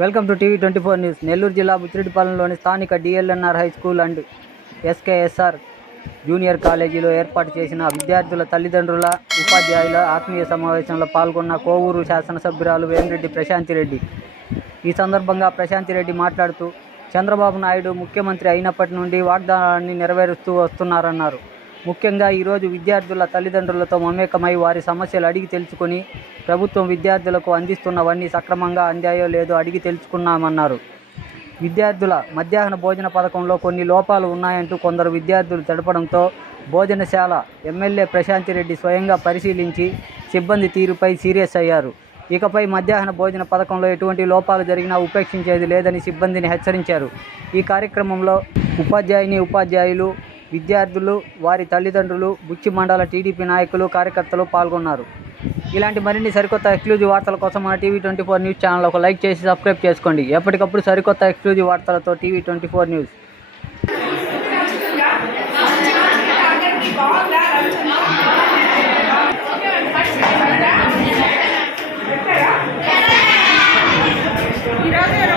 Welcome to TV twenty four news. Nellore జిల్లా బుచ్చిరెడ్డిపాలెంలోని స్థానిక DLNR high school and SKSR junior కాలేజీలో ఏర్పాటు చేసిన విద్యార్థుల తల్లిదండ్రుల ఉపాధ్యాయుల ఆత్మీయ సమావేశంలో పాల్గొన్న కోవూరు శాసనసభ్యురాలు వేమిరెడ్డి ప్రశాంతి రెడ్డి. ఈ సందర్భంగా ప్రశాంతి రెడ్డి మాట్లాడుతూ చంద్రబాబు నాయుడు ముఖ్యమంత్రి అయినప్పటి నుండి వాగ్దానాన్ని నెరవేరుస్తూ వస్తున్నారన్నారు. ముఖ్యంగా ఈరోజు విద్యార్థుల తల్లిదండ్రులతో మమేకమై వారి సమస్యలు అడిగి తెలుసుకొని ప్రభుత్వం విద్యార్థులకు అందిస్తున్నవన్నీ సక్రమంగా అందాయో లేదో అడిగి తెలుసుకున్నామన్నారు. విద్యార్థుల మధ్యాహ్న భోజన పథకంలో కొన్ని లోపాలు ఉన్నాయంటూ కొందరు విద్యార్థులు తెలపడంతో భోజనశాల ఎమ్మెల్యే ప్రశాంతి రెడ్డి స్వయంగా పరిశీలించి సిబ్బంది తీరుపై సీరియస్ అయ్యారు. ఇకపై మధ్యాహ్న భోజన పథకంలో ఎటువంటి లోపాలు జరిగినా ఉపేక్షించేది లేదని సిబ్బందిని హెచ్చరించారు. ఈ కార్యక్రమంలో ఉపాధ్యాయుని ఉపాధ్యాయులు విద్యార్థులు వారి తల్లిదండ్రులు బుచ్చి మండల టీడీపీ నాయకులు కార్యకర్తలు పాల్గొన్నారు. ఇలాంటి మరిన్ని సరికొత్త ఎక్స్క్లూజివ్ వార్తల కోసం మన TV twenty four news channel ఒక లైక్ చేసి సబ్స్క్రైబ్ చేసుకోండి. ఎప్పటికప్పుడు సరికొత్త ఎక్స్క్లూజివ్ వార్తలతో టీవీ ట్వంటీ ఫోర్ న్యూస్. ఈరోజు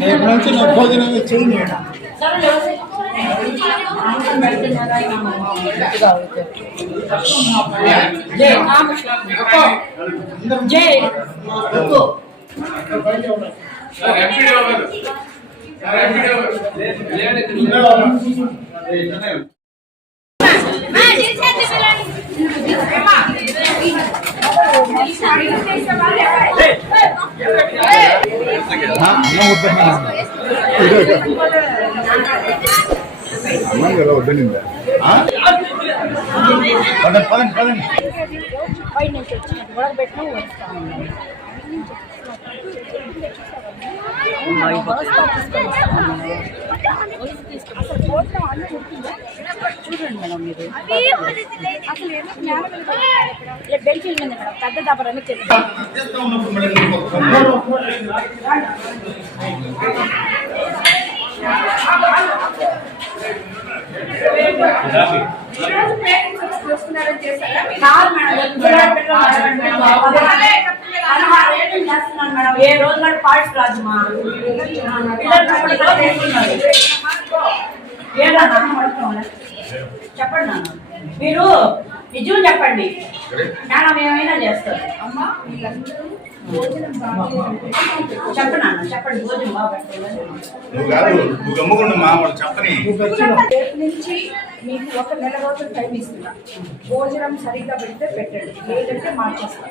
రేపు నుంచి నా భోజనం చేయండి జై ಮಂಗಲ ಒಬ್ಬನಿಂದ ಪದನ್ ಪದನ್ ಪದನ್ ಬಸ್ చూడండి మేడం మీరు. అసలు పడుతున్నారు ఇక్కడ? ఇలా బెంచీల మీద మేడం. పెద్ద మేడం ఏ రోజు కూడా పార్ట్స్ రాదు మా పిల్లలు చెప్పండి నాన్న. మీరు నిజం చెప్పండి. నాన్న మేమైనా చేస్తాం. అమ్మా చెప్పండి నాన్న చెప్పండి. భోజనం బాగా పెట్టాలి నువ్వు కాదు నువ్వు గమ్ముకుండా మా వాడు చెప్పని. రేపు నుంచి మీకు ఒక నెల రోజులు టైం ఇస్తున్నా. భోజనం సరిగ్గా పెడితే పెట్టండి. లేదంటే మార్చేస్తాం.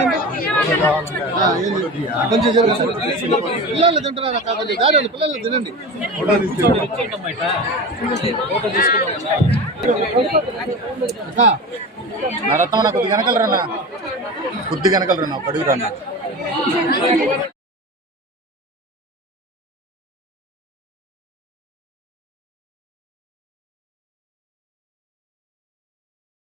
కొంచెం జరగండి పిల్లలు తింటున్నారా కాదండి దారి పిల్లలు తినండి నా రత్నం కొద్ది వెనకలు కొద్ది వెనకలు ఒక కడుగు